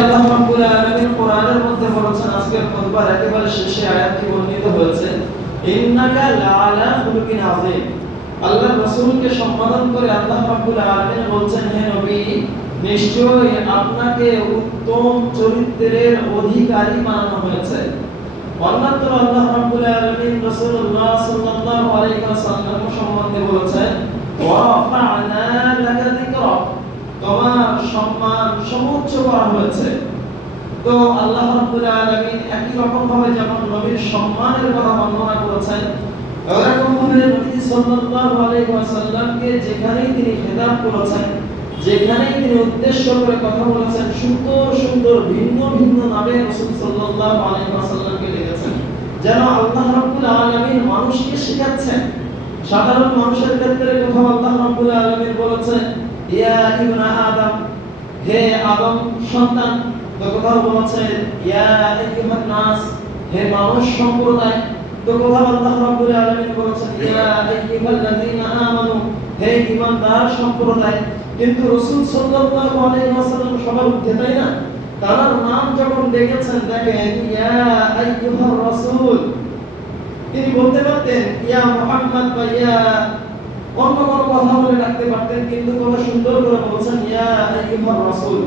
আল্লাহ রাব্বুল আলামিন কোরআনের মধ্যে বলেছেন, আজকের খুতবার একেবারে শেষে আয়াতটি বর্ণিত হয়েছে, ইন্নাকা লাআলা খুলুকিন আযীম। আল্লাহর রাসূলকে সম্বোধন করে আল্লাহ রাব্বুল আলামিন বলছেন, হে নবী, নিশ্চয়ই আপনাকে উত্তম চরিত্রের অধিকারী বানানো হয়েছে। অন্যত্র আল্লাহ রাব্বুল আলামিন রাসূলুল্লাহ সাল্লাল্লাহু আলাইহি ওয়াসাল্লাম সম্বন্ধে বলেছেন, ওয়া রাফা'না লাকা যিকরাক, তোমার সম্মান সমুচ্চ করা হয়েছে। তো আল্লাহ রাব্বুল আলামিন একই রকম ভাবে যেমন নবীর সম্মানের কথা বর্ণনা করেছেন, এরকম ভাবে নবী সাল্লাল্লাহু আলাইহি ওয়াসাল্লামকে যেখানেই তিনি খেতাব করেছেন, যেখানেই তিনি উদ্দেশ্য করে কথা বলেছেন, সুন্দর সুন্দর ভিন্ন ভিন্ন নামে রাসূল সাল্লাল্লাহু আলাইহি ওয়াসাল্লামকে ডেকেছেন। যেন আল্লাহ রাব্বুল আলামিন মানুষকে শেখাচ্ছেন। সাধারণ মানুষের ক্ষেত্রে কথা আল্লাহ রাব্বুল আলামিন বলেছেন, ইয়া ইবনা আদম, হে আদম সন্তান। তো কোথাও বলেছেন ইয়া আইয়ুহান নাস, হে মানুষ সম্প্রদায়। তো কোথাও আল্লাহ রাব্বুল আলামিন বলেছেন ইয়া আইয়ুহাল্লাযীনা আমানু, হে ঈমানদার সম্প্রদায়। কিন্তু রাসূল সাল্লাল্লাহু আলাইহি ওয়াসাল্লাম সবার ঊর্ধ্বে, তাই না? তার নাম যখন ডেকেছেন, দেখেন ইয়া আইয়ুহার রাসূল, তিনি বলতে পারতেন ইয়া মুহাম্মদ বা ইয়া অন্য কোনো কথা বলে ডাকতে পারতেন, কিন্তু কত সুন্দর করে বলেছেন ইয়া আইয়ুহার রাসূল।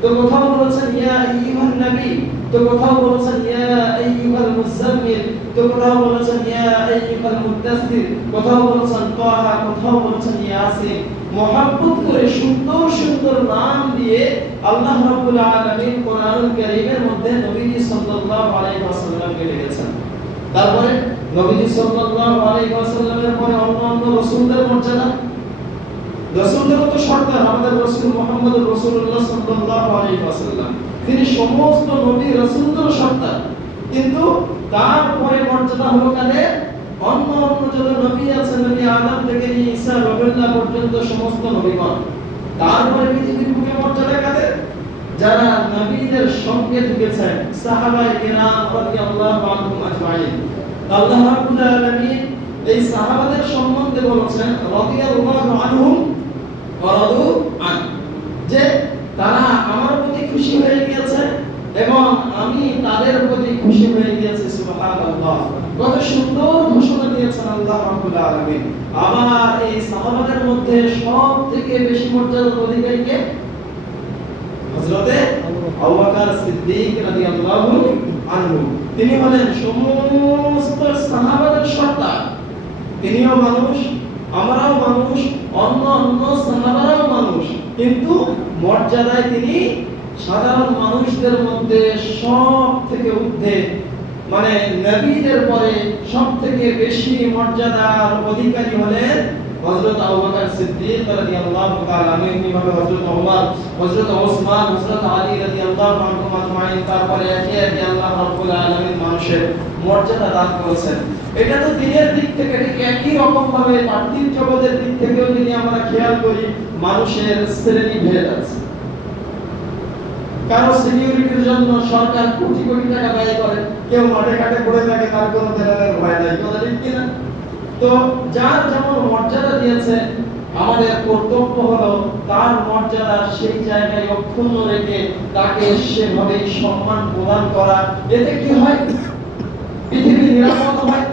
তো কোথাও বলেছেন ইয়া আইয়ুহান নবী, তো কোথাও বলেছেন ইয়া আইয়ুহাল মুযাম্মিল, তো কোথাও বলেছেন ইয়া আইয়ুহাল মুদ্দাসসির, কোথাও বলেছেন তাহা, কোথাও বলেছেন ইয়াসিন। মহব্বত করে সুন্দর সুন্দর নাম দিয়ে আল্লাহ রাব্বুল আলামিন কোরআনুল কারীমের মধ্যে নবীজি সাল্লাল্লাহু আলাইহি ওয়াসাল্লামকে ডেকেছেন। তারপরে নবীজি সাল্লাল্লাহু আলাইহি ওয়াসাল্লামের পরে অন্যান্য রাসূলদের মর্যাদা, রাসূলদেরও তো সর্দার আমাদের রাসূল মুহাম্মদুর রাসূলুল্লাহ সাল্লাল্লাহু আলাইহি ওয়াসাল্লাম, তিনি সমস্ত নবী রাসূলদের সর্দার। কিন্তু তারপরে মর্যাদা হলো কাদের? অন্য যত নবী আছেন, নবী আদম থেকে নিয়ে ঈসা রুহুল্লাহ পর্যন্ত সমস্ত নবীগণ। তারপরে পৃথিবীর বুকে মর্যাদা কাদের? যারা নবীদের সঙ্গে থেকেছেন, সাহাবায়ে কিরাম রাদিয়াল্লাহু আনহুম আজমাইন। আল্লাহ রাব্বুল আলামিন এই সাহাবাদের সম্বন্ধে বলেছেন রাদিয়াল্লাহু আনহুম ওয়া রাদু আন, যে তারা আমার প্রতি খুশি হয়ে গিয়েছে এবং আমি তাদের প্রতি খুশি হয়ে গিয়েছি। সুবহানাল্লাহ, কত সুন্দর ঘোষণা দিয়েছেন আল্লাহ রাব্বুল আলামিন। আবার এই সাহাবাদের মধ্যে সবথেকে বেশি মর্যাদার অধিকারী কে? হযরতে আবু বকর সিদ্দিক রাদিয়াল্লাহু আনহু। তিনি হলেন সমস্ত সাহাবাদের সর্দার। তিনিও মানুষ, আমরাও মানুষ, অন্য সাহাবারাও মানুষ, কিন্তু মর্যাদায় তিনি সাধারণ মানুষদের মধ্যে সব থেকে ঊর্ধ্বে, মানে নবীদের পরে সব থেকে বেশি মর্যাদার অধিকারী হলেন হযরত আবু বকর সিদ্দিক রাদিয়াল্লাহু তাআলা আনহু, হযরত ওমর, হযরত ওসমান, হযরত আলী রাদিয়াল্লাহু আনহুম আজমাইন। তারপরে একে একে আল্লাহ রাব্বুল আলামিন মানুষের মর্যাদা দান করেছেন। এটা তো দিনের দিক থেকে ঠিক একই রকম ভাবে পার্থিব জগতের দিক থেকেও যদি আমরা খেয়াল করি, মানুষের শ্রেণী ভেদ আছে। কারো সিকিউরিটির জন্য সরকার কোটি কোটি টাকা ব্যয় করে, কেউ মাঠে ঘাটে পড়ে থাকে, তার কোনো বেলালের ভয় নাই, কথা ঠিক কিনা? তো যার যেমন মর্যাদা দিয়েছে, আমাদের কর্তব্য হলো তার মর্যাদা সেই জায়গায় অক্ষুণ্ণ রেখে তাকে সেভাবেই সম্মান প্রদান করা। এতে কি হয়? পৃথিবী নিরাপদ হয়,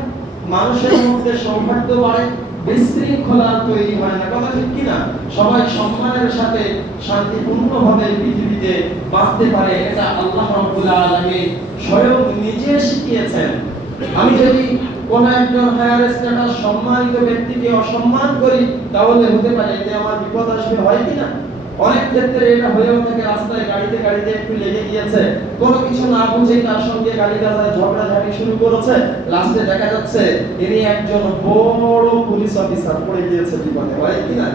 মানুষের মধ্যে সৌহার্দ্য বাড়ে, বিশৃঙ্খলা তৈরি হয় না, কথা ঠিক কিনা? সবাই সম্মানের সাথে শান্তিপূর্ণভাবে পৃথিবীতে বাঁচতে পারে। এটা আল্লাহ রাব্বুল আলামিন স্বয়ং নিজে শিখিয়েছেন। আমি যদি কোন একজন হায়ার স্ট্যাটাস সম্মানিত ব্যক্তিকে অসম্মান করি, তাহলে হতে পারে এতে আমার বিপদ আসবে, হয় কিনা? অনেক ক্ষেত্রে এটা হয়েও থাকে, রাস্তায় গাড়িতে একটু লেগে গিয়েছে, কোনো কিছু না বুঝে তার সঙ্গে গালিগালাজ ঝগড়াঝাটি শুরু করেছে, লাস্টে দেখা যাচ্ছে ইনি একজন বড় পুলিশ অফিসার পড়ে গিয়েছে জীবনে, হয় কিনা?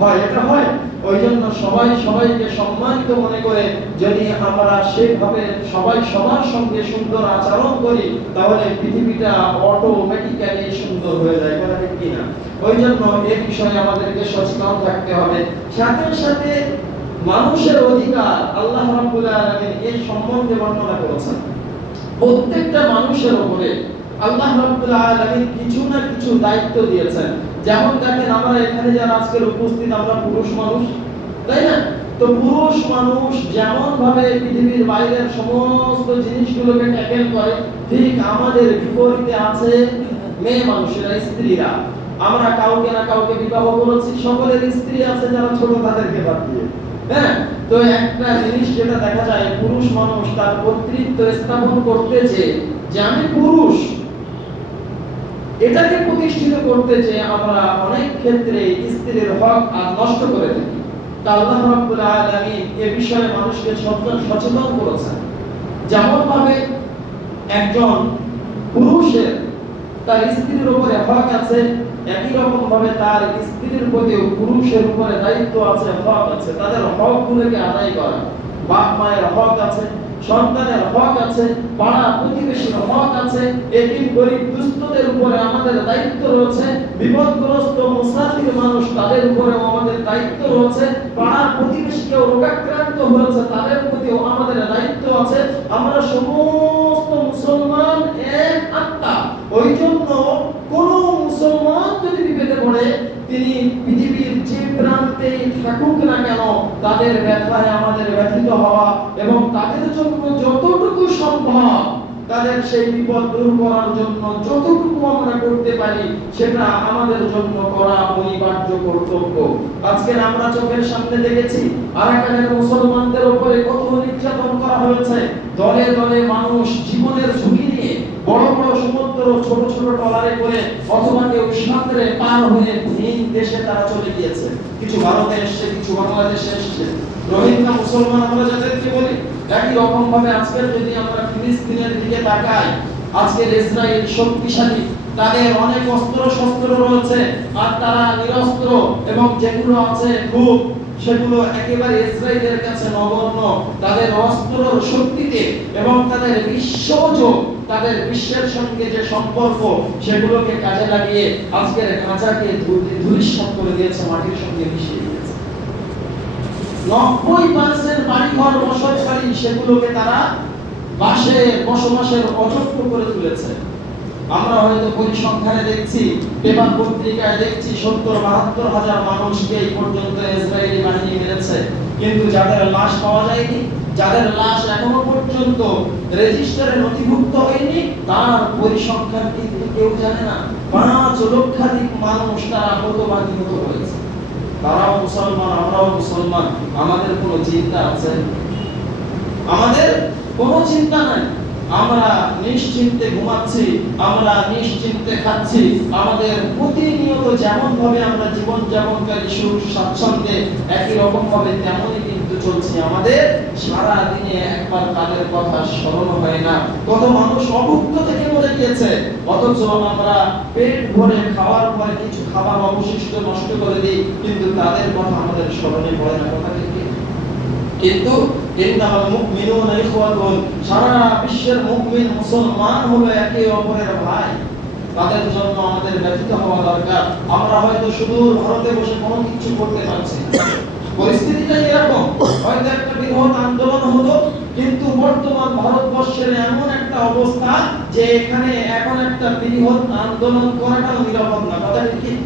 হয়, এটা হয়। ওই জন্য সবাই সবাইকে সম্মানিত মনে করে যদি আমরা সেভাবে সবাই সবার সঙ্গে সুন্দর আচরণ করি, তাহলে পৃথিবীটা অটোমেটিক্যালি সুন্দর হয়ে যায়, কথা ঠিক কিনা? ওই জন্য এই বিষয়ে আমাদেরকে সচেতন থাকতে হবে। সাথে সাথে মানুষের অধিকার আল্লাহ রাব্বুল আলামিন এর সম্বন্ধে বর্ণনা করেছেন। প্রত্যেকটা মানুষের উপরে আল্লাহ রাব্বুল আলামিন কিছু না কিছু দায়িত্ব দিয়েছেন। যেমন দেখেন, আমরা এখানে যারা আজকে উপস্থিত, আমরা পুরুষ মানুষ, তাই না? তো তো পুরুষ মানুষ যেমন ভাবে পৃথিবীর বাইরের সমস্ত জিনিসগুলোকে ট্যাকেল করে, ঠিক আমাদের বিপরীতে আছে মেয়ে মানুষেরা, স্ত্রীরা। আমরা কাউকে না কাউকে বিবাহ করেছি, সকলের স্ত্রী আছে যারা ছোট, তাদেরকে বাদ দিয়ে। হ্যাঁ, তো একটা জিনিস যেটা দেখা যায়, পুরুষ মানুষ তার কর্তৃত্ব স্থাপন করতেছে যে আমি পুরুষ, এটাকে প্রতিষ্ঠিত করতে যে আমরা অনেক ক্ষেত্রে স্ত্রীর হক আর নষ্ট করে থাকি। তা আল্লাহ রাব্বুল আলামিন এই বিষয়ে মানুষকে সচেতন করেছেন। যেমন ভাবে একজন পুরুষের তার স্ত্রীর উপরে হক আছে, একই রকম ভাবে তার স্ত্রীর প্রতিও পুরুষের উপরে দায়িত্ব আছে, হক আছে। তাদের হকগুলোকে আদায় করা, বাপ মায়ের হক আছে, সন্তানের হক আছে, পাড়া প্রতিবেশীর হক আছে, এতিম গরিব দুস্থদের উপরে আমাদের দায়িত্ব রয়েছে, বিপদগ্রস্ত মুসাফির মানুষ তাদের উপরেও আমাদের দায়িত্ব রয়েছে, পাড়া প্রতিবেশীকেও রোগাক্রান্ত হয়েছে তাদের প্রতিও আমাদের দায়িত্ব আছে। আমরা সমস্ত মুসলমান এক আত্মা। ওই জন্য কোন মুসলমান যদি বিপদে পড়ে, তিনি পৃথিবীর যে প্রান্তে থাকুক না কেন, তাদের ব্যথায় আমাদের ব্যথিত হওয়া এবং তাদের জন্য যতটুকু সম্ভব তাদের সেই বিপদ দূর করার জন্য যতটুকু আমরা করতে পারি, সেটা আমাদের জন্য করা অনিবার্য কর্তব্য। আজকে আমরা চোখের সামনে দেখেছি আরাকানের মুসলমানদের উপরে কত নির্যাতন করা হয়েছে। দলে দলে মানুষ জীবনের ঝুঁকি নিয়ে বড় বড় সমুদ্র ছোট ছোট ট্রলারে করে অথবা কেউ সাগরে পার হয়ে ভিন দেশে তারা চলে গিয়েছে। কিছু ভারতে এসেছে, কিছু বাংলাদেশে এসেছে। রোহিঙ্গা মুসলমান আমরা যাদেরকে বলি, একই রকম ভাবে আজকের যদি আমরা ফিলিস্তিনের দিকে তাকাই, আজকের ইসরায়েল শক্তিশালী, তাদের অনেক অস্ত্র শস্ত্র রয়েছে, আর তারা নিরস্ত্র এবং যেগুলো আছে খুব, সেগুলো একেবারে ইসরায়েলের কাছে নগণ্য। তাদের অস্ত্রর শক্তিতে এবং তাদের বিশ্বযোগ, তাদের বিশ্বের সঙ্গে যে সম্পর্ক, সেগুলোকে কাজে লাগিয়ে আজকের গাজাকে ধূলিসাৎ করে দিয়েছে, মাটির সঙ্গে মিশিয়ে দিয়েছে। 90% বাড়িঘর বসতবাড়ি সেগুলোকে তারা বসবাসের অযোগ্য করে তুলেছে। আমরা হয়তো পরিসংখ্যানে দেখছি, পেপার পত্রিকায় দেখছি 70-72 হাজার মানুষকে এই পর্যন্ত ইসরায়েলি বাহিনী মেরেছে, কিন্তু যাদের লাশ পাওয়া যায়নি, যাদের লাশ এখনো পর্যন্ত রেজিস্টারে নথিভুক্ত হয়নি, তার পরিসংখ্যান কিন্তু কেউ জানে না। 5 লক্ষাধিক মানুষ তারা হতবাক হয়েছে। তারাও মুসলমান, আমরাও মুসলমান, আমাদের কোনো চিন্তা আছে? আমাদের কোনো চিন্তা নাই। আমরা নিশ্চিন্তে ঘুমাচ্ছি, আমরা নিশ্চিন্তে খাচ্ছি, আমাদের প্রতিনিয়ত যেমন ভাবে আমরা জীবন যাপনকারী সুখ স্বাচ্ছন্দ্যে একই রকম ভাবে তেমনই কিন্তু চলছি। আমাদের সারা দিনে একবার তাদের কথা স্মরণ হয় না। কত মানুষ অভুক্ত থেকে মরে গিয়েছে, অথচ আমরা পেট ভরে খাওয়ার পরে কিছু খাবার অবশিষ্ট নষ্ট করে দিই, কিন্তু তাদের কথা আমাদের স্মরণে পড়ে না। কথা ঠিক? কিন্তু ইন্নামাল মুমিনুনা ইখওয়াতুন, সারা বিশ্বের মুমিন মুসলমান হলো একে অপরের ভাই। তাদের জন্য আমাদের ব্যথিত হওয়া দরকার। আমরা হয়তো সুদূর ভারতে বসে কোনো কিছু করতে পারছি না, পরিস্থিতিটা এরকম। হয়তো একটা বৃহৎ আন্দোলন হলো, কিন্তু বর্তমান ভারতবর্ষের এমন একটা অবস্থা যে এখানে এখন একটা বৃহৎ আন্দোলন করাটাও নিরাপদ না। কথা ঠিক?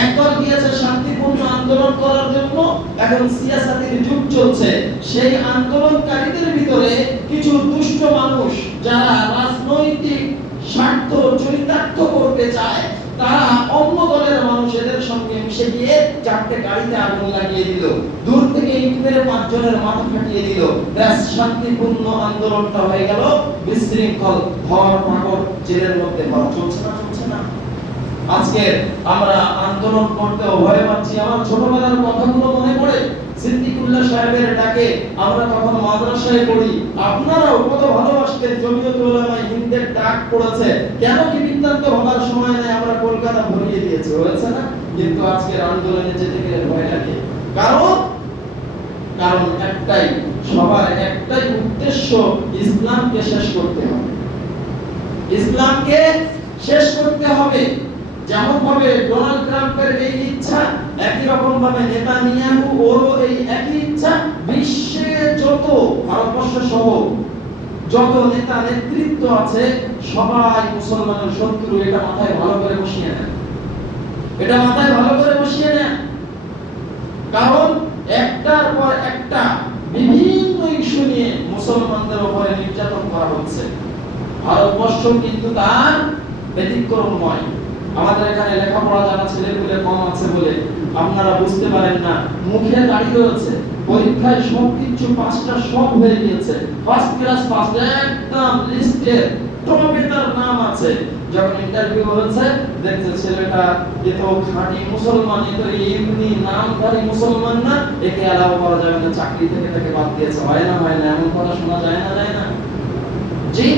একদল গিয়েছে শান্তিপূর্ণ আন্দোলন করার জন্য, এখন সিয়াসাতের যুগ চলছে। সেই আন্দোলনকারীদের ভিতরে কিছু দুষ্ট মানুষ যারা রাজনৈতিক স্বার্থ চরিতার্থ করতে চায়, তারা অন্য দলের মানুষদের সঙ্গে মিশে গিয়ে 4টে গাড়িতে আগুন লাগিয়ে দিল, দূর থেকে ইট মেরে 5 জনের মাথা ফাটিয়ে দিল। ব্যাস, শান্তিপূর্ণ আন্দোলনটা হয়ে গেল বিশৃঙ্খল, ধর পাকড়, জেলের মধ্যে ভরা। চলছে না? চলছে না? আজকে আমরা আন্দোলন করতে ভয় পাচ্ছি। আমার ছোটবেলার কথাগুলো মনে পড়ে, সিদ্দিকুল্লাহ সাহেবের ডাকে আমরা তখন মাদ্রাসায় পড়ি। আপনারাও কত ভালোবাসতেন, জমিয়তুল উলামায়ে হিন্দের ডাক পড়েছে। কেন কি বৃত্তান্ত ভাবার সময় নেই, আমরা কলকাতা ভরিয়ে দিয়েছি, হয়েছে না? কিন্তু আজকের আন্দোলনে যেতে গেলে ভয় লাগে। কারণ একটাই, সবার একটাই উদ্দেশ্য, ইসলামকে শেষ করতে হবে। ইসলামকে শেষ করতে হবে। যেমন ভাবে ডোনাল্ড ট্রাম্পের এই ইচ্ছা, একই রকম ভাবে নেতানিয়াহু ওরও এই একই ইচ্ছা। বিশ্বে যত, ভারতবর্ষ সহ যত নেতা নেতৃত্ব আছে, সবাই মুসলমানের শত্রু। এটা মাথায় ভালো করে বসিয়ে নেন, এটা মাথায় ভালো করে বসিয়ে নেন। কারণ একটার পর একটা বিভিন্ন ইস্যু নিয়ে মুসলমানদের উপরে নির্যাতন করা হচ্ছে। ভারতবর্ষ কিন্তু তার ব্যতিক্রম নয়। আমাদের এখানে লেখাপড়া জানা ছেলেগুলো কম আছে বলে আপনারা বুঝতে পারেন না, মুখে দাঁড়িয়ে রয়েছে, পরীক্ষায় সবকিছু পাঁচটা সব হয়ে গিয়েছে, ফার্স্ট ক্লাস ফার্স্ট, একদম লিস্টে টপে তার নাম আছে। যখন ইন্টারভিউ হচ্ছে দেখছে ছেলেটা এ তো খাঁটি মুসলমান, এ তো এমনি নামধারী মুসলমান না, একে অ্যালাউ করা যাবে না, চাকরি থেকে তাকে বাদ দিয়েছে। হয় না এমন কথা শোনা যায় না? জি,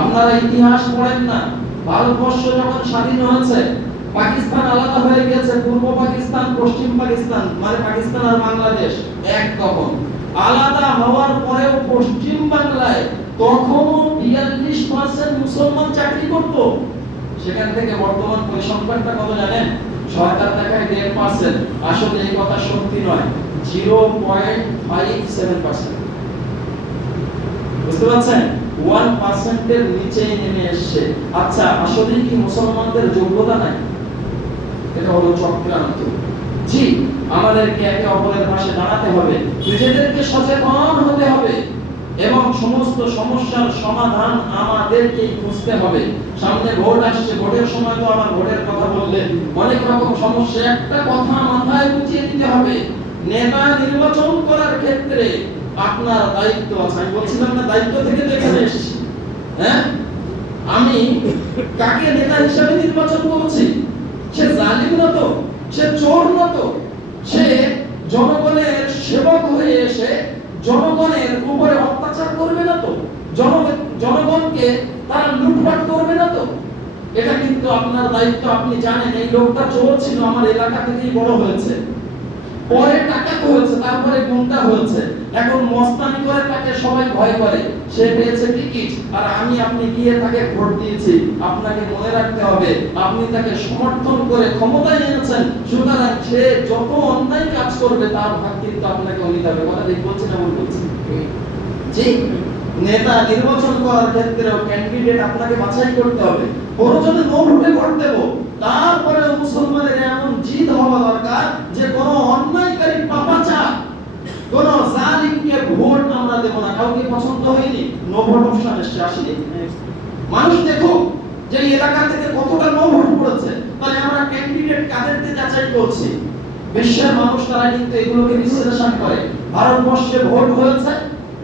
আপনারা ইতিহাস পড়েন না? ভারতবর্ষ যখন স্বাধীন হয়েছে, পাকিস্তান আলাদা হয়ে গেছে, পূর্ব পাকিস্তান পশ্চিম পাকিস্তান, মানে পাকিস্তান আর বাংলাদেশ এক। তখন আলাদা হওয়ার পরেও পশ্চিম বাংলায় তখনও 42% মুসলমান চাকরি করত। সেখান থেকে বর্তমান পরিসংখ্যানটা কত জানেন? সরকার দেখায় 1.5%, আসলে এই কথা সত্যি নয়, 0.57%। বুঝতে পারছেন? 1% এর নিচেই নেমে এসেছে। আচ্ছা, আসলে কি মুসলমানদের যোগ্যতা নাই? এটা হলো চক্রান্ত। জি, আমাদেরকে একে অপরের পাশে দাঁড়াতে হবে, নিজেদেরকে সচেতন হতে হবে এবং সমস্ত সমস্যার সমাধান আমাদেরকেই খুঁজতে হবে। সামনে ভোট আসছে, ভোটের সময় তো আমার ভোটের কথা বললে অনেক রকম সমস্যা, একটা কথা মাথায় গুছিয়ে দিতে হবে, নেতা নির্বাচন করার ক্ষেত্রে আপনার দায়িত্ব আছে। আমি বলছিলাম না, দায়িত্ব থেকে যেখানে এসেছি, হ্যাঁ, আমি কাকে নেতা হিসেবে নির্বাচন করছি? সে জালিম না তো, সে চোর না তো, সে জনগণের সেবক হয়ে এসে জনগণের উপরে অত্যাচার করবে না তো, জনগণকে তারা লুটপাট করবে না তো? এটা কিন্তু আপনার দায়িত্ব। আপনি জানেন এই লোকটা চোর ছিল, আমার এলাকা থেকেই বড় হয়েছে, পরে টাকা হয়েছে, তারপরে গুন্ডা হয়েছে, এখন মস্তানি করে তাকে সবাই ভয় করে, সে পেয়েছে টিকিট আর আপনি গিয়ে তাকে ভোট দিয়েছি। আপনাকে মনে রাখতে হবে, আপনি তাকে সমর্থন করে ক্ষমতায় এনেছেন, সুতরাং সে যত অন্যায় কাজ করবে তার ভাগ কিন্তু আপনাকে নিতে হবে। কথা ঠিক বলছি না ভুল বলছি? জি, নেতা নির্বাচন করার ক্ষেত্রেও ক্যান্ডিডেট আপনাকে বাছাই করতে হবে। প্রয়োজনে নো ভোটে ভোট দেব, তারপরে মুসলমানের এমন জিদ হওয়া দরকার যে কোন অন্যায়কারী পাপাচার, কোন জালিমকে ভোট আমরা দেব না। কাউকে পছন্দ হয়নি, নো ভোট অপশন এসে আসেনি। মানুষ দেখুক যে এই এলাকা থেকে কতটা নো ভোট পড়েছে, তাহলে আমরা ক্যান্ডিডেট কাদেরকে যাচাই করছি। বিশ্বের মানুষ তারা কিন্তু এগুলোকে বিশ্লেষণ করে। ভারতবর্ষে ভোট হয়েছে,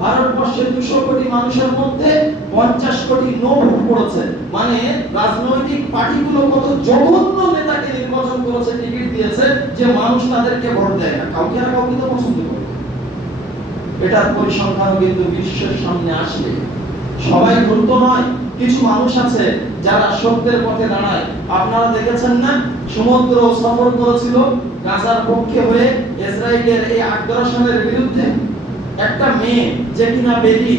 ভারতবর্ষের 200 কোটি মানুষের মধ্যে 50 কোটি নো ভোট পড়েছে, মানে রাজনৈতিক পার্টিগুলো কত জঘন্য নেতাকে নির্বাচন করেছে, টিকিট দিয়েছে, যে মানুষ তাদেরকে ভোট দেয় না, কাউকে না কাউকে তো পছন্দ করে। এটার পরিসংখ্যানও কিন্তু বিশ্বের সামনে আসবে। সবাই দ্রুত নয়, কিছু মানুষ আছে যারা সত্যের পথে দাঁড়ায়। আপনারা দেখেছেন না, সমুদ্র সফর করেছিল গাজার পক্ষে হয়ে ইসরায়েলের এই আগ্রাসনের বিরুদ্ধে। একটা মেয়ে যে কিনা বেদি,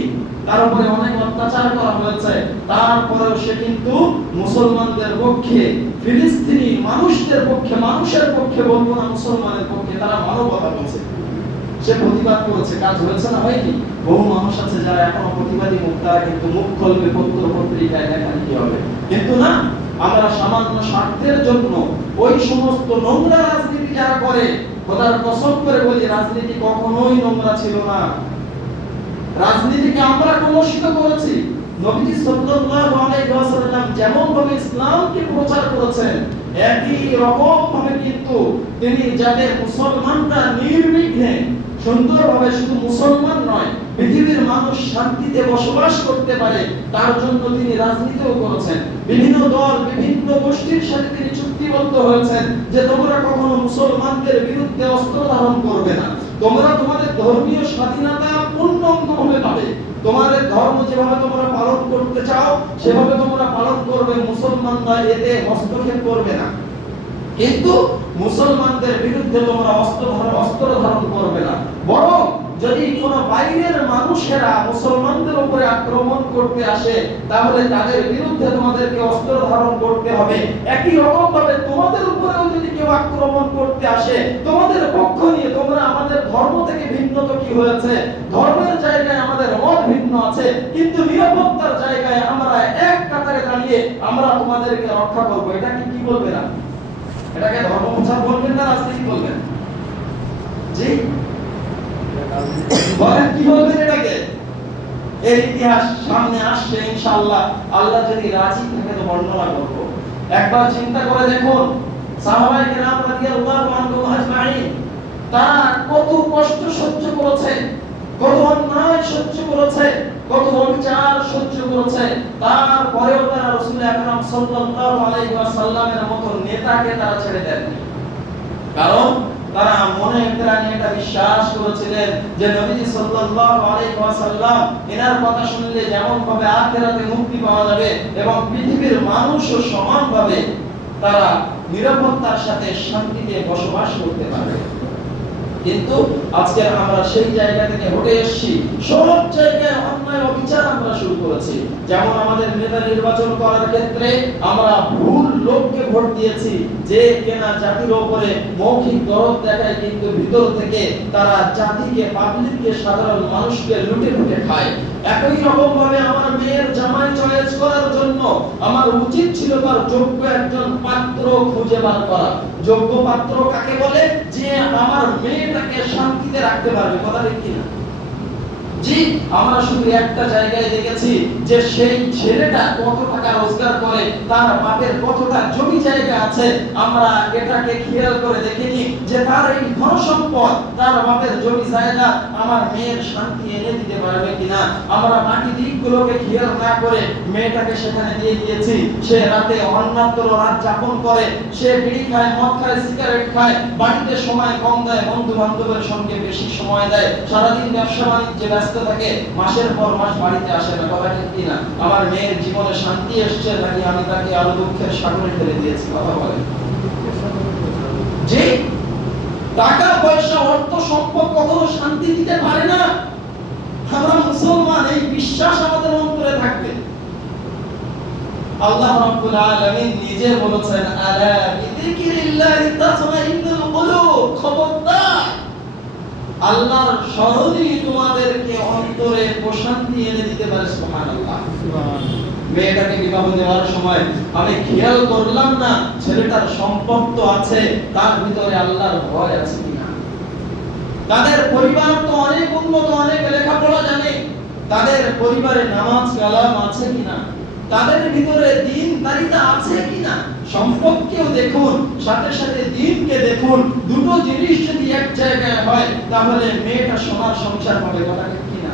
তার উপরে অনেক অত্যাচার করা হয়েছে, তারপরেও সে কিন্তু মুসলমানদের পক্ষে, ফিলিস্তিনি মানুষদের পক্ষে, মানুষের পক্ষে বলবো না, মুসলমানের পক্ষে, তারা মানবতা বলছে, সে প্রতিবাদ করেছে। কাজ হয়েছে না হয়নি? বহু মানুষ আছে যারা এখনো প্রতিবাদী মুখ, তারা কিন্তু মুখ খুলবে পত্র পত্রিকায় দেখাতে হবে, কিন্তু না, আমরা সামান্য স্বার্থের জন্য ওই সমস্ত নোংরা রাজনীতি যারা করে, খোদার কসম করে বলি রাজনীতি কখনোই নোংরা ছিল না। রাজনীতিকে আমরা কলুষিত করেছি। নবীজি সাল্লাল্লাহু আলাইহি ওয়াসাল্লাম যেমন ভাবে ইসলামকে প্রচার করেছেন, একই রকম ভাবে কিন্তু তিনি যাতে মুসলমানরা নির্বিঘ্নে সুন্দরভাবে, শুধু মুসলমান নয় পৃথিবীর মানুষ শান্তিতে বসবাস করতে পারে, তার জন্য তিনি রাজনীতিও করেছেন। বিভিন্ন দল, বিভিন্ন গোষ্ঠীর সাথে তিনি চুক্তিবদ্ধ হয়েছেন যে তোমরা কখনো মুসলমানদের বিরুদ্ধে অস্ত্র ধারণ করবে না, তোমরা তোমাদের ধর্মীয় স্বাধীনতা পূর্ণাঙ্গভাবে পাবে, তোমাদের ধর্ম যেভাবে তোমরা পালন করতে চাও সেভাবে তোমরা পালন করবে, মুসলমানরা এতে হস্তক্ষেপ করবে না, কিন্তু মুসলমানদের বিরুদ্ধে তোমরা অস্ত্র ধারণ করবে না। বরং যদি কোনো বাইরের মানুষেরা মুসলমানদের উপরে আক্রমণ করতে আসে, তাহলে তাদের বিরুদ্ধে তোমাদেরকে অস্ত্র ধারণ করতে হবে। একই রকম ভাবে তোমাদের উপরেও যদি কেউ আক্রমণ করতে আসে, তোমাদের পক্ষ নিয়ে, তোমরা আমাদের ধর্ম থেকে ভিন্ন তো কি হয়েছে, ধর্মের জায়গায় আমাদের মত ভিন্ন আছে, কিন্তু নিরাপত্তার জায়গায় আমরা এক কাতারে দাঁড়িয়ে আমরা তোমাদেরকে রক্ষা করব। এটা কি বলবে না? এটাকে ধর্ম প্রচার বলবেন না রাজনীতি বলবেন? জি, বলেন কি বলবেন এটাকে? এর ইতিহাস সামনে আসছে ইনশাআল্লাহ, আল্লাহ যদি রাজি থাকে তো বর্ণনা করব। একবার চিন্তা করে দেখুন সাহাবায়ে কেরাম রাদিয়াল্লাহু আনহুম আজমাইন তারা কত কষ্ট সহ্য করেছে, কত অন্যায় সহ্য করেছে, কত অবিচার সহ্য করেছে, তারপরেও তারা রাসূল আকরাম সাল্লাল্লাহু আলাইহি ওয়াসাল্লামের মতো নেতাকে তারা ছেড়ে দেননি। কারণ তারা মনে প্রাণে এটা বিশ্বাস করেছিলেন যে নবীজি সাল্লাল্লাহু আলাইহি ওয়াসাল্লাম এনার কথা শুনলে যেমন ভাবে আখিরাতে মুক্তি পাওয়া যাবে এবং পৃথিবীর মানুষও সমানভাবে তারা নিরাপত্তার সাথে শান্তিতে বসবাস করতে পারবে। কিন্তু আজকে আমরা সেই জায়গা থেকে হটে এসেছি, সব জায়গায় অন্যায় অবিচার আমরা শুরু করেছি। যেমন আমাদের নেতা নির্বাচন করার ক্ষেত্রে আমরা ভুল লোককে ভোট দিয়েছি, যে কেনা জাতির উপরে মৌখিক দরদ দেখায় কিন্তু ভিতর থেকে তারা জাতিকে, পাবলিককে, সাধারণ মানুষকে লুটে লুটে খায়। একই রকম ভাবে আমার মেয়ের জামাই চয়েস করার জন্য আমার উচিত ছিল তার যোগ্য একজন পাত্র খুঁজে বার করা। যোগ্য পাত্র কাকে বলে? যে আমার মেয়েটাকে শান্তিতে রাখতে পারবে। কথা ঠিক কিনা? জি, আমরা শুধু একটা জায়গায় দেখেছি যে সেই ছেলেটা কত টাকা রোজগার করে, তার বাপের কতটা জমি জায়গা আছে। আমরা এটাকে খেয়াল করে দেখিনি যে তার এই ধন সম্পদ, তার বাপের জমি জায়গা আমার মেয়ের শান্তি এনে দিতে পারবে কিনা। আমরা বাকি দিকগুলোকে খেয়াল না করে মেয়েটাকে সেখানে দিয়ে দিয়েছি। সে রাতে অন্যত্র রাত যাপন করে, সে বিড়ি খায়, মদ খায়, সিগারেট খায়, বাড়িতে সময় কম দেয়, বন্ধু বান্ধবের সঙ্গে বেশি সময় দেয়, সারাদিন ব্যবসা বাণিজ্যে ব্যস্ত থাকে, মাসের পর মাস বাড়িতে আসে না। কথা ঠিক কিনা? আমার মেয়ের জীবনে শান্তি এসেছে নাকি আমি তাকে আরো দুঃখের সাগরে ফেলে দিয়েছি? কথা বলে। যে টাকা পয়সা অর্থ সম্পদ কখনো শান্তি দিতে পারে না। আমরা মুসলমান, এই বিশ্বাস আমাদের অন্তরে থাকবে। আল্লাহ রাব্বুল আলামিন নিজে বলেছেন, আলা বিযিকরিল্লাহি তাতমাইন্নুল কুলুব। খবরদার, আল্লাহর স্মরণই তোমাদেরকে অন্তরে প্রশান্তি এনে দিতে পারে। সুবহানাল্লাহ। মেয়েটাকে বিবাহ দেওয়ার সময় আমি খেয়াল করলাম না ছেলেটার সম্পদ তো আছে, তার ভিতরে আল্লাহর ভয় আছে কিনা। তাদের পরিবার তো অনেক উন্নত, অনেক লেখাপড়া জানে, তাদের পরিবারে নামাজ কালাম আছে কিনা, তাদের ভিতরে দ্বীনদারিতা আছে কিনা। সম্পদকেও দেখুন, সাথে সাথে দ্বীনকে দেখুন। দুটো জিনিস যদি এক জায়গায় হয় তাহলে মেয়েটা সোনার সংসার হবে। কথা ঠিক কিনা?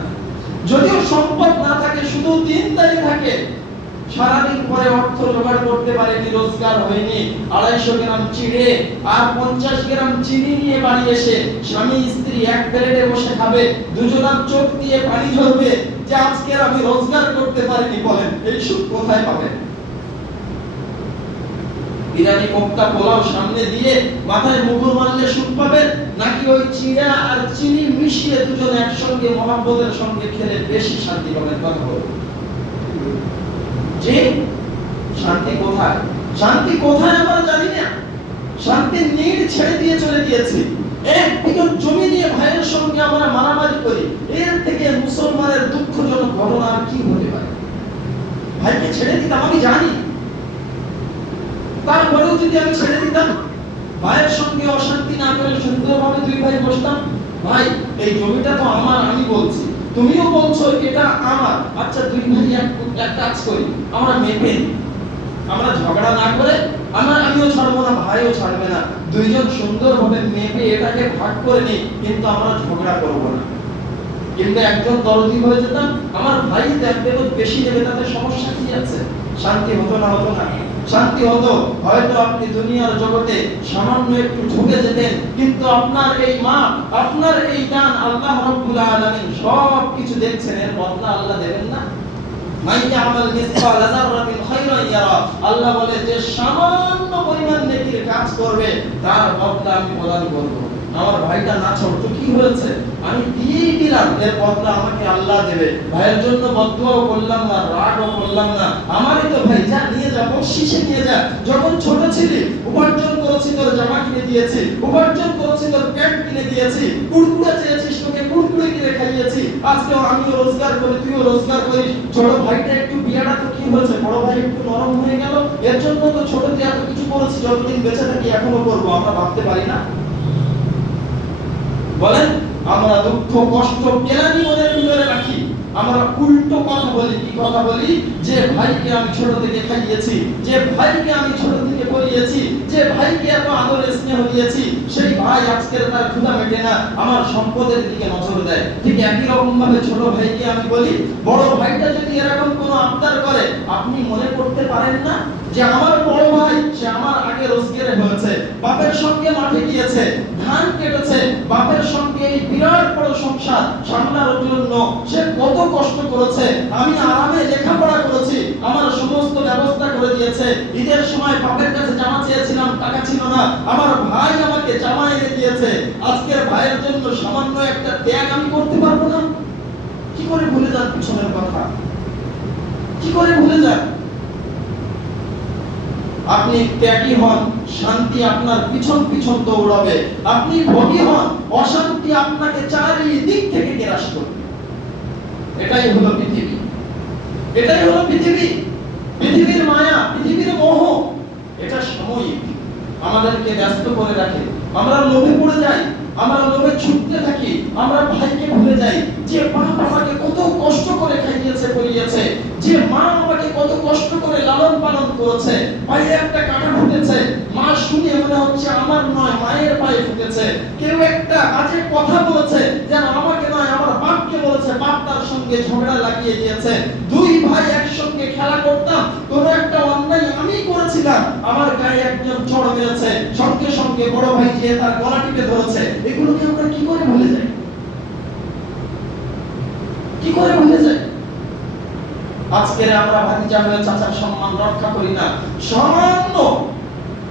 যদিও সম্পদ না থাকে, শুধু দ্বীনদারি থাকে, সারাদিন পরে অর্থ জোগাড় করতে পারেনি, রোজগার হয়নি, 250 গ্রাম চিড়ে আর 50 গ্রাম চিনি নিয়ে বাড়ি এসে স্বামী স্ত্রী এক প্লেটে বসে খাবে, দুজনার চোখ দিয়ে পানি ঝরবে যে আজকে আমি রোজগার করতে পারিনি। বলেন এই সুখ কোথায় পাবেন? বিরিয়ানি, কোফতা, পোলাও সামনে দিয়ে মাথায় মুগুর মারলে সুখ পাবেন, নাকি ওই চিড়া আর চিনি মিশিয়ে দুজন একসঙ্গে মহব্বতের সঙ্গে খেলে বেশি শান্তি পাবেন? কথা বলুন। যে শান্তি কোথায়? শান্তি কোথায় আমরা জানি না। শান্তির নীড় ছেড়ে দিয়ে চলে গিয়েছি। এক বিঘত জমি নিয়ে ভাইয়ের সঙ্গে আমরা মারামারি করি। এর থেকে মুসলমানের দুঃখজনক ঘটনা আর কি হতে পারে? ভাইকে ছেড়ে দিতাম, আমি জানি, তারপরেও যদি আমি ছেড়ে দিতাম, ভাইয়ের সঙ্গে অশান্তি না করে সুন্দরভাবে দুই ভাই বসতাম, ভাই এই জমিটা তো আমার, আমি বলছি, তুমিও বলছো এটা আমার, আচ্ছা দুই ভাই এক কাজ করি, আমরা মেপে নিই, আমরা ঝগড়া না করে, আমিও ছাড়বো না, ভাইও ছাড়বে না, দুইজন সুন্দরভাবে মেপে এটাকে ভাগ করে নিই, কিন্তু আমরা ঝগড়া করব না। কিন্তু একজন দরদি হয়ে যেতাম, আমার ভাই দেখবে তো বেশি দেবে, তাতে সমস্যা কি আছে? শান্তি হতো না? হতো না? শান্তি হতো। হয়তো আপনি দুনিয়ার জগতে সামান্য একটু ঝুঁকে যেতেন, কিন্তু আপনার এই মা, আপনার এই দান আল্লাহ রাব্বুল আলামিন সব কিছু দেখছেন, এর বদলা আল্লাহ দেবেন না? মাইয়া আমাল মিসকাল যাররাতিন খায়রান ইয়ারা। আল্লাহ বলে যে সামান্য পরিমাণ নেকির কাজ করবে তার বদলা আমি প্রদান করব। আমার ভাইটা না ছোট কি হয়েছে, আমি দিয়েই দিলাম, এর বদলা আমাকে আল্লাহ দেবে। ভাইয়ের জন্য বদদুয়াও করলাম না, রাগও করলাম না, আমারই তো ভাই, যা নিয়ে যা, বকশিশে নিয়ে যা। যখন ছোট ছিলি উপার্জন করেছি, তোর জামা কিনে দিয়েছি, উপার্জন করেছি, তোর প্যান্ট কিনে দিয়েছি, কুড়কুড়ে চেয়েছিস, তোকে কুড়কুড়ে কিনে খাইয়েছি, আজকে আমিও রোজগার করি, তুইও রোজগার করিস। ছোট ভাইটা একটু বিয়াটা তো কি হয়েছে, বড় ভাই একটু নরম হয়ে গেল, এর জন্য তো ছোটতে এত কিছু করেছি, যতদিন বেঁচে থাকি এখনো করবো। আমরা ভাবতে পারি না? বলেন আমরা দুঃখ কষ্ট কেলানি মনের ভিতরে রাখি, আমরা উল্টো কথা বলি। কি কথা বলি? যে ভাইকে আমি ছোট থেকে খাইয়েছি, যে ভাইকে আমি ছোট থেকে পড়িয়েছি, যে ভাইকে এত আদরে স্নেহ দিয়েছি, সেই ভাই আজকের তার ক্ষুধা মেটে না, আমার সম্পদের দিকে নজর দেয়। ঠিক একই রকম ভাবে ছোট ভাইকে আমি বলি, বড় ভাইটা যদি এরকম কোনো আবদার করে, আপনি মনে করতে পারেন না যে আমার বড় ভাই সে আমার আগে রোজগারে হয়েছে, বাপের সঙ্গে মাঠে গিয়েছে, ধান কেটেছে, বাপের সঙ্গে এই বিরাট বড় সংসার সামলানোর জন্য সে কত কষ্ট করেছে, আমি আরামে লেখাপড়া করেছি, আমার সমস্ত ব্যবস্থা করে দিয়েছে। ঈদের সময় বাপের কাছে জামা চেয়েছিলাম, টাকা ছিল না, আমার ভাই আমাকে জামা এনে দিয়েছে। আজকের ভাইয়ের জন্য সামান্য একটা ত্যাগ আমি করতে পারবো না? কি করে ভুলে যান পিছনের কথা? কি করে ভুলে যান? আপনি ত্যাগী হন, শান্তি আপনার পিছন পিছন দৌড়াবে। আপনি ভোগী হন, অশান্তি আপনাকে চারিদিক থেকে গ্রাস করবে। এটাই হলো পৃথিবী, এটাই হলো পৃথিবী। পৃথিবীর মায়া, পৃথিবীর মোহ, এটা সাময়িক, আমাদেরকে ব্যস্ত করে রাখে। আমরা লোভে পড়ে যাই, আমরা লোভে ছুটতে থাকি, আমরা ভাইকে ভুলে যাই যে বাপ আমাকে কত কষ্ট করে খাইয়েছে পরিয়েছে, যে মা আমাকে কত কষ্ট করে লালন পালন করেছে। পায়ে একটা কাঁটা ফুটেছে, মা শুনে মনে হচ্ছে আমার নয়, মায়ের পায়ে ফুটেছে। কেউ একটা বাজে কথা বলেছে, যেন আমাকে নয় আমার বাপকে বলেছে, বাপ তার সঙ্গে ঝগড়া লাগিয়ে দিয়েছে। দুই ভাই একসঙ্গে খেলা করতাম, কোনো একটা অন্যায় আমি করেছিলাম, আমার গায়ে একজন চড় মেরেছে, সঙ্গে সঙ্গে বড় ভাই গিয়ে তার গলা টিপে ধরেছে। এগুলোকে আমরা কি করে ভুলে যাই? কি করে ভুলে যাই? আজকের আমরা ভাতিজা হয়ে চাচার সম্মান রক্ষা করি না। সামান্য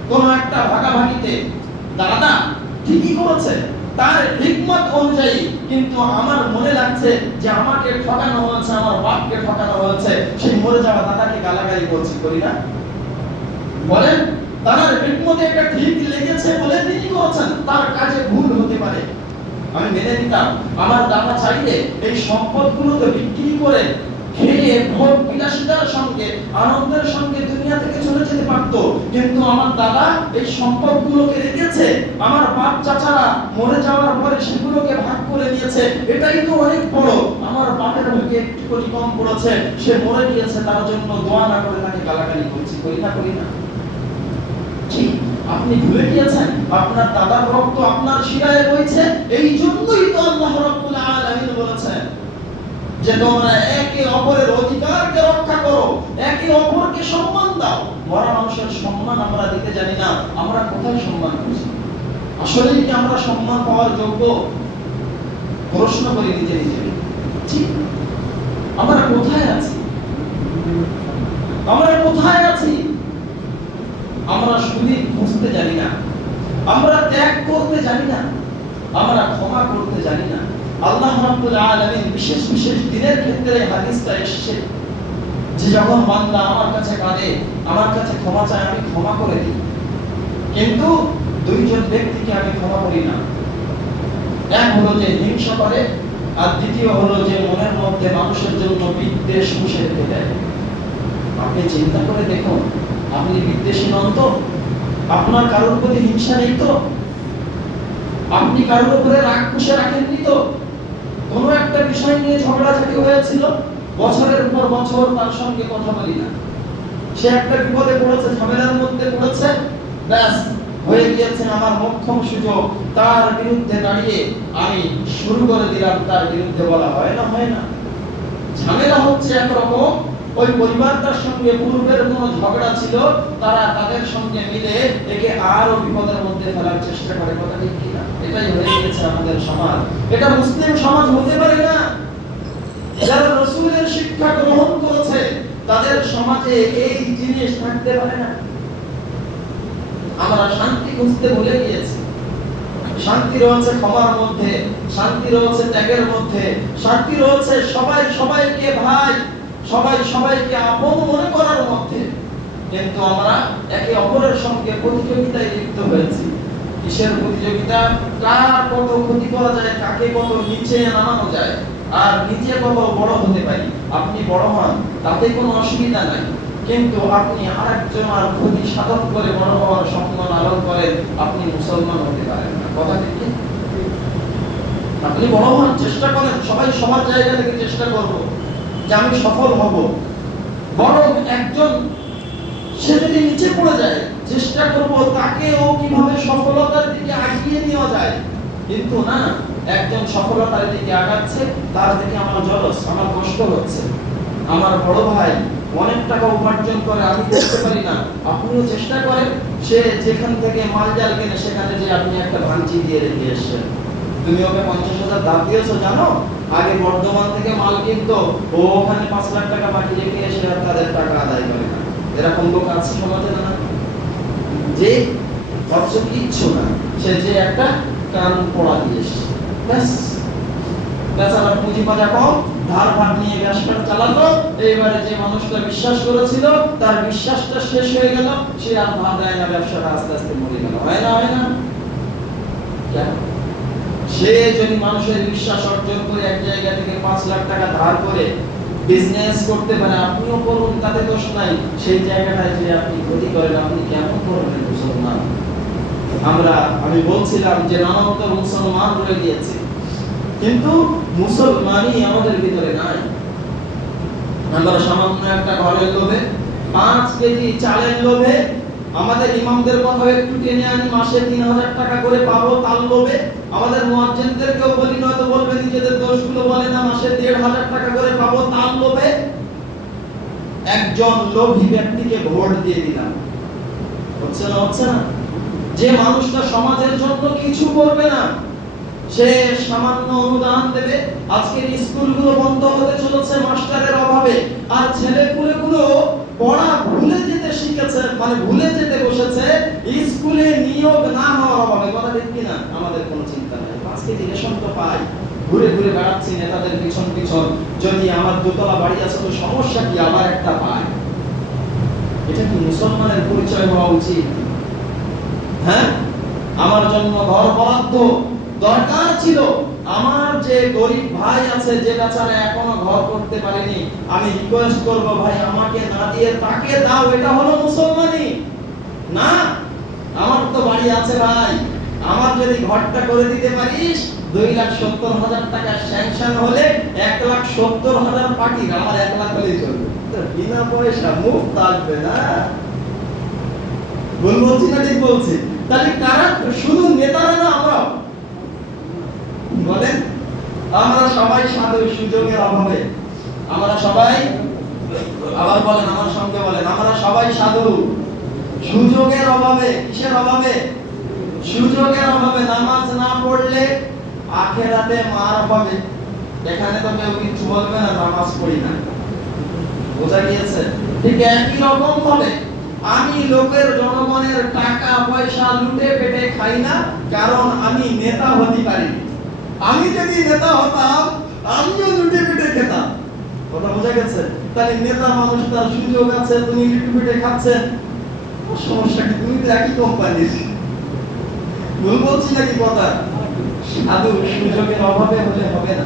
কোন একটা ভাগাভাগিতে দাদা ঠিকই করেছে তার হিকমত অনুযায়ী, কিন্তু আমার মনে লাগছে যে আমাকে ঠকানো হয়েছে, আমার বাপকে ঠকানো হয়েছে, সেই মরে যাওয়া দাদাকে গালাগালি করছি, করি না? বলেন, তার হিকমতে একটা ঠিক লেগেছে বলে তিনি করেছেন, তার কাজে ভুল হতে পারে, আমি মেনে নিতাম। আমার দাদা চাইলে এই সম্পদগুলোকে বিক্রি করে খেয়ে ভোগ বিলাসিতার সঙ্গে আনন্দের সঙ্গে দুনিয়া থেকে চলে যেতে পারত, কিন্তু আমার দাদা এই সম্পদগুলোকে রেখেছে, আমার বাপ চাচারা মরে যাওয়ার পরে সেগুলোকে ভাগ করে নিয়েছে। এটাই তো অনেক বড়। আমার বাপের ভাগে একটু করে কম পড়েছে, সে মরে গিয়েছে, তার জন্য দোয়া না করে তাকে গালাগালি করছি, করি না? করি না? ঠিক আপনি ভুলে গিয়েছেন আপনার দাদার রক্ত আপনার শিরায় বইছে। এই জন্যই তো আল্লাহ রাব্বুল আলামিন বলেছেন যে তোমরা একে অপরের অধিকারকে রক্ষা করো, একে অপরকে সম্মান দাও। মরা মানুষের সম্মান আমরা দিতে জানি না, আমরা কোথায় সম্মান করছি? আসলে কি আমরা সম্মান পাওয়ার যোগ্য? প্রশ্ন করি নিজে নিজে, ঠিক আমরা কোথায় আছি? আমরা কোথায় আছি? আমরা শুধু বুঝতে জানি না, আমরা ত্যাগ করতে জানি না, আমরা ক্ষমা করতে জানি না। আল্লাহ রাব্বুল আলামিন বিশেষ বিশেষ দিনের ক্ষেত্রে হাদিসটা এসেছে যে যখন বান্দা আমার কাছে কাঁদে, আমার কাছে ক্ষমা চায়, আমি ক্ষমা করে দিই, কিন্তু দুইজন ব্যক্তিকে আমি ক্ষমা করি না। এক হলো যে হিংসা করে, আর দ্বিতীয় হলো যে মনের মধ্যে মানুষের জন্য বিদ্বেষ পুষে রেখে দেয়। আপনি চিন্তা করে দেখুন, আপনি বিদ্বেষী নন তো? আপনার কারোর প্রতি হিংসা নেই তো? আপনি কারোর উপরে রাগ পুষে রাখেননি তো? কোনো একটা বিষয় নিয়ে ঝগড়াঝাটি হয়েছিল, বছরের পর বছর তার সঙ্গে কথা বলি না, সে একটা বিপদে পড়েছে, ঝামেলার মধ্যে পড়েছে, ব্যাস হয়ে গিয়েছে আমার মোক্ষম সুযোগ, তার বিরুদ্ধে দাঁড়িয়ে আমি শুরু করে দিলাম তার বিরুদ্ধে বলা। হয় না? হয় না? ঝামেলা হচ্ছে একরকম, ওই পরিবারটার সঙ্গে পূর্বের কোন ঝগড়া ছিল, তারা তাদের সঙ্গে মিলে একে আরো বিপদের মধ্যে ফেলার চেষ্টা করে। কথা ঠিক কিনা? এটাই হয়ে গেছে আমাদের সমাজ। এটা মুসলিম সমাজ হতে পারে না। যারা রাসূলের শিক্ষা গ্রহণ করেছে তাদের সমাজে এই জিনিস থাকতে পারে না। আমরা শান্তি খুঁজতে ভুলে গিয়েছি। শান্তি রয়েছে ক্ষমার মধ্যে, শান্তি রয়েছে ত্যাগের মধ্যে, শান্তি রয়েছে সবাই সবাইকে ভাই, সবাই সবাইকে আপন মনে করার মধ্যে। কিন্তু আমরা একে অপরের সঙ্গে প্রতিযোগিতায় লিপ্ত হয়েছি। কিসের প্রতিযোগিতা? কার কত ক্ষতি করা যায়, কাকে কত নিচে নামানো যায়, আর নিচে কত বড় হতে পারি। আপনি বড় হন, তাতে কোনো অসুবিধা নাই, কিন্তু আপনি আরেকজনের ক্ষতি সাধন করে বড় হওয়ার স্বপ্ন লালন করেন, আপনি মুসলমান হতে পারেন না। কথা ঠিক? আপনি বড় হন, চেষ্টা করেন, সবাই সবার জায়গা থেকে চেষ্টা করব যে আমি সফল হব। বরং একজন সে যদি নিচে পড়ে যায়, চেষ্টা করব তাকেও কিভাবে সফলতার দিকে আগিয়ে নেওয়া যায়। কিন্তু না, একজন সফলতার দিকে আগাচ্ছে, তার দিকে আমার জলস, আমার কষ্ট হচ্ছে। আমার বড় ভাই অনেক টাকা উপার্জন করে, আমি দেখতে পারি না। আপনিও চেষ্টা করেন, সে যেখান থেকে মাল জাল কেনে সেখানে যে আপনি একটা ভাঙচি দিয়ে রেখে এসেছেন। তুমি ওকে 50,000 দাম দিয়েছো জানো? আগে বর্ধমান থেকে মাল কিনতো, ও ওখানে 5 লাখ টাকা বাকি রেখে এসে আর তাদের টাকা আদায় করে না। এরকম লোক আছে সমাজে না? যে অথচ কিচ্ছু না, সে যে একটা কান পড়া দিয়েছে, ব্যাস। বেচারা পুঁজি পাজা কম, ধার ভাগ নিয়ে ব্যবসা চালাতো। এইবারে যে মানুষটা বিশ্বাস করেছিল, তার বিশ্বাসটা শেষ হয়ে গেল, সে আর ধার দেয় না, ব্যবসাটা আস্তে আস্তে মরে গেল। হয় না? হয় না? কেন? সে যদি মানুষের বিশ্বাস অর্জন করে এক জায়গা থেকে 5 লাখ টাকা ধার করে বিজনেস করতে পারে, আপনিও করুন, তাতে দোষ নাই। সেই জায়গাটায় যে আপনি ক্ষতি করেন, আপনি কেমন করবেন মুসলমান? আমি বলছিলাম যে নানাত্ব মুসলমান রয়ে গিয়েছে, কিন্তু মুসলমানই আমাদের ভিতরে নাই। আমরা সামান্য একটা ঘরের লোভে, 5 কেজি চালের লোভে, আমাদের ইমামদের কথা একটু টেনে আনি, মাসে 3,000 টাকা করে পাবো তার লোভে। আমাদের মুয়াজ্জিনদেরকেও বলি, নয়তো বলবে নিজেদের দোষগুলো বলে না, মাসে 1,500 টাকা করে পাবো তার লোভে একজন লোভী ব্যক্তিকে ভোট দিয়ে দিলাম। হচ্ছে না? হচ্ছে না? যে মানুষটা সমাজের জন্য কিছু করবে না, সে সামান্য অনুদান দেবে। আজকের স্কুলগুলো বন্ধ হতে চলেছে মাস্টারের অভাবে, আর ছেলেপুলেগুলো পড়া ভুলে যেতে শিখেছে, মানে ভুলে যেতে বসেছে স্কুলে নিয়োগ না হওয়ার অভাবে। কথা ঠিক কিনা? আমাদের কোনো চিন্তা নাই, আজকে রেশন তো পাই, ঘুরে ঘুরে বেড়াচ্ছি নেতাদের পিছন পিছন। যদি আমার দোতলা বাড়ি আছে তো সমস্যা কি, আবার একটা পাই। এটা কি মুসলমানের পরিচয় হওয়া উচিত? হ্যাঁ, আমার জন্য ঘর বরাদ্দ দরকার ছিল। আমার যে গরিব ভাই আছে, যে বেচারা এখনো ঘর করতে পারেনি, আমি রিকোয়েস্ট করব, ভাই আমাকে না দিয়ে তাকে দাও। এটা হলো মুসলমানি না? আমার তো বাড়ি আছে ভাই, আমার যদি ঘরটা করে দিতে পারিস, 2,70,000 টাকা স্যাংশন হলে 1,70,000 পার্টি, আমার 1 লাখ হলেই চলবে। বিনা পয়সা মুফত আসবে না? ভুল বলছি না ঠিক বলছি? তাহলে কারা? শুধু নেতারা না, আমরা বলেন, আমরা সবাই সাধু, সুযোগের অভাবে। আমরা সবাই, আবার বলেন, আমার সঙ্গে বলেন, আমরা সবাই সাধু, সুযোগের অভাবে। কিসের অভাবে? সুযোগের অভাবে। নামাজ না পড়লে আখেরাতে মার পাবে। এখানে তো কেউ কিছু বলবে না, নামাজ পড়ি না। বোঝা গিয়েছে? ঠিক একই রকম ভাবে আমি লোকের, জনগণের টাকা পয়সা লুটে পেটে খাই না, কারণ আমি নেতা হতে পারি। আমি যদি নেতা হতাম, আমিও লুটে পেটে খেতাম। কথা বোঝা গেছে? তাহলে নেতা মানুষ, তার সুযোগ আছে, তুমি লুটে পেটে খাচ্ছেন, সমস্যা কি? তুমি তো একই কোম্পানির। ভুল বলছি নাকি কথা? সাধু সুযোগের অভাবে হলে হবে না,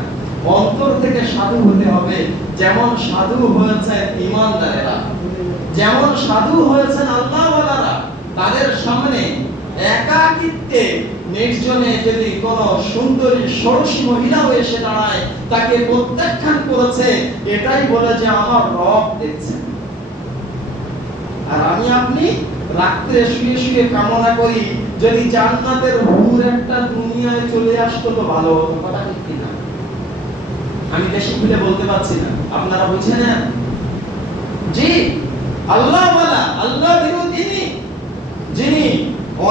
অন্তর থেকে সাধু হতে হবে। যেমন সাধু হয়েছেন ঈমানদারেরা, যেমন সাধু হয়েছেন আল্লাহওয়ালারা, তাদের সামনে একাকিত্বে নির্জনে যদি কোন সুন্দরী ষোড়শী মহিলাও এসে দাঁড়ায়, তাকে প্রত্যাখ্যান করেছে, এটাই বলে যে আমার রব দেখছেন। আর আমি আপনি রাত্রে শুয়ে শুয়ে কামনা করি, যদি জান্নাতের হুর একটা দুনিয়ায় চলে আসতো তো ভালো হতো। কথা ঠিক কিনা? আমি বেশি খুলে বলতে পারছি না, আপনারা বুঝে নেন। জি, আল্লাহ ওয়ালা, আল্লাহ বিরোধী যিনি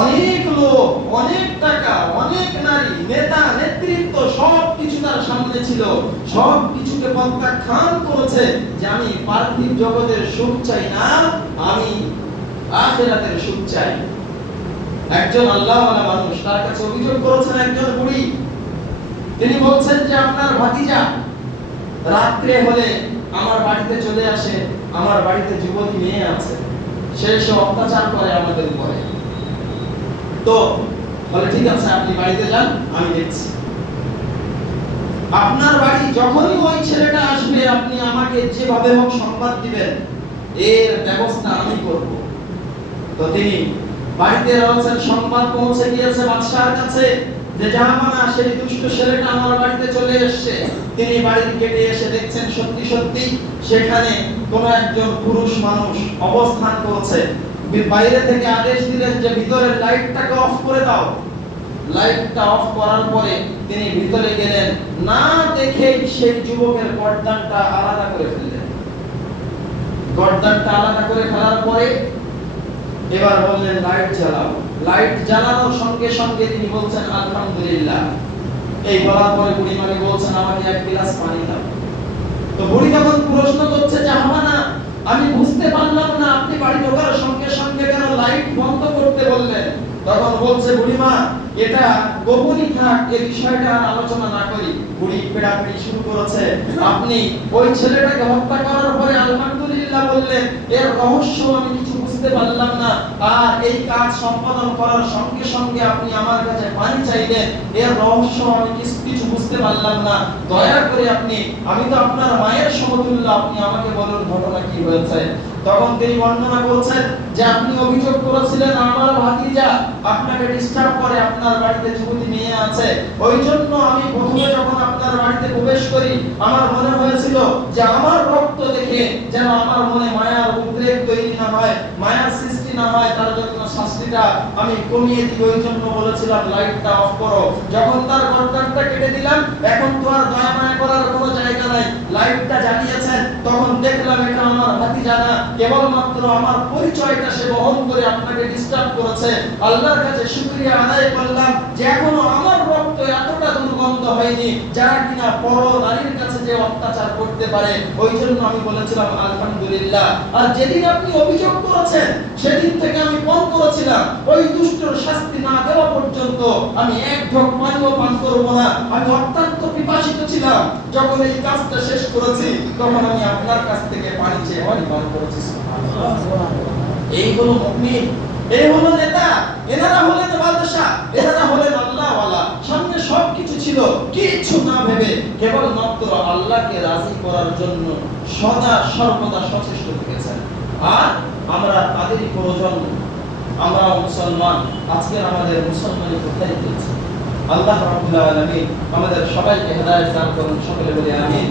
অনেক লোক, অনেক টাকা, অনেক নারী, নেতা নেতৃত্ব সব কিছু তার সামনে ছিল, সব কিছুকে প্রত্যাখ্যান করেছে যে আমি পার্থিব জগতের সুখ চাই না, আমি আখিরাতের সুখ চাই। একজন আল্লাহওয়ালা মানুষ তার কাছে অভিযোগ করেছেন একজন বুড়ি। তিনি বলছেন যে আপনার ভাতিজা রাত্রে হলে আমার বাড়িতে চলে আসে, আমার বাড়িতে যুবতী মেয়ে আছে, সে অত্যাচার করে আমাদের উপরে। তো বলে ঠিক আছে, আপনি বাড়িতে যান, আমি দেখছি। আপনার বাড়ি যখনই ওই ছেলেটা আসবে, আপনি আমাকে যেভাবে হোক সংবাদ দিবেন, এর ব্যবস্থা আমি করব। তো তিনি বাড়িতে রয়েছেন, সংবাদ পৌঁছে গিয়েছে বাদশার কাছে যে জাহাপানা সেই দুষ্ট ছেলেটা আমার বাড়িতে চলে এসেছে। তিনি বাড়ির গেটে এসে দেখছেন সত্যি সত্যি সেখানে কোন একজন পুরুষ মানুষ অবস্থান করছে। বাইরে থেকে আদেশ দিলেন যে ভিতরের লাইটটাকে অফ করে দাও। লাইটটা অফ করার পরে তিনি ভিতরে গেলেন, না দেখেই সেই যুবকের গর্দানটা আলাদা করে ফেললেন। গর্দানটা আলাদা করে ফেলার পরে এবার বললেন লাইট জ্বালাও। লাইট জ্বালানোর সঙ্গে সঙ্গে তিনি বলছেন আলহামদুলিল্লাহ। এই বলার পরে বুড়িমাকে বলছেন আমাকে এক গ্লাস পানি দাও। তো বুড়ি তখন প্রশ্ন করছে যে হামানা, আমি বুঝতে পারলাম না আপনি বাড়ি ঢোকার সঙ্গে সঙ্গে কেন লাইট বন্ধ করতে বললেন। তখন বলছে বুড়িমা, এটা গোপনই থাক, এই বিষয়টা আলোচনা না করি। বুড়ি পেড়াপেড়ি শুরু করেছে, আপনি ওই ছেলেটাকে হত্যা করার পরে আলহামদুলিল্লাহ বললেন, এর রহস্য আমি কিছু বুঝতে পারলাম না। আর এই কাজ সম্পাদন করার সঙ্গে সঙ্গে আপনি আমার কাছে পানি চাইলেন, এর রহস্য আমি কিছু বুঝতে পারলাম না। দয়া করে আপনি, আমি তো আপনার মায়ের সমতুল্য, আপনি আমাকে বলুন ঘটনা কি হয়েছে। তখন তিনি বর্ণনা করছেন যে আপনি অভিযোগ করেছিলেন আমার ভাতিজা আপনাকে ডিস্টার্ব করে, আপনার বাড়িতে যুবতী মেয়ে আছে। ওই জন্য আমি প্রথমে যখন আপনার বাড়িতে প্রবেশ করি আমার মনে হয়েছিল যে আমার রক্ত দেখে যেন আমার মনে মায়ার উদ্রেক তৈরি না হয়, মায়ার সৃষ্টি না হয়, তার জন্য শাস্তিটা আমি কমিয়ে দিই। ওই জন্য বলেছিলাম লাইটটা অফ করো। যখন তার গর্দানটা কেটে দিলাম, এখন তো আর দয়া মায়া করার কোনো জায়গা নাই, লাইটটা জ্বালিয়েছেন, তখন দেখলাম এটা আমার ভাতিজা না, কেবলমাত্র আমার পরিচয়টা সে বহন করে আপনাকে ডিস্টার্ব করেছে। আল্লাহর কাছে শুকরিয়া আদায় করলাম যে এখনো আমার রক্ত এতটা দুর্গন্ধ হয়নি যারা কিনা পর নারীর কাছে যে অত্যাচার করতে পারে। ওই জন্য আমি বলেছিলাম আলহামদুলিল্লাহ। আর যেদিন আপনি অভিযোগ করেছেন সেদিন থেকে আমি পণ করেছিলাম ওই দুষ্টর শাস্তি না দেওয়া পর্যন্ত আমি এক ঢোক পানিও পান করব না। আমি অত্যন্ত পিপাসিত ছিলাম। যখন এই কাজটা শেষ করেছি তখন আমি আপনার কাছ থেকে পানি চেয়ে পানি পান করেছি। এই হলো মুমিন, এই হলো নেতা। এনারা হলেন বাদশা, এনারা হলেন আল্লাহওয়ালা। সামনে সবকিছু ছিল, কিছু না ভেবে কেবলমাত্র আল্লাহকে রাজি করার জন্য সদা সর্বদা সচেষ্ট থেকেছেন। আর আমরা তাদেরই প্রয়োজন। আমরা মুসলমান, আজকে আমাদের মুসলমানি কোথায় গিয়েছে? আল্লাহ রাব্বুল আলামিন আমাদের সবাইকে হেদায়েত দান করুন। সকলে বলি আমিন।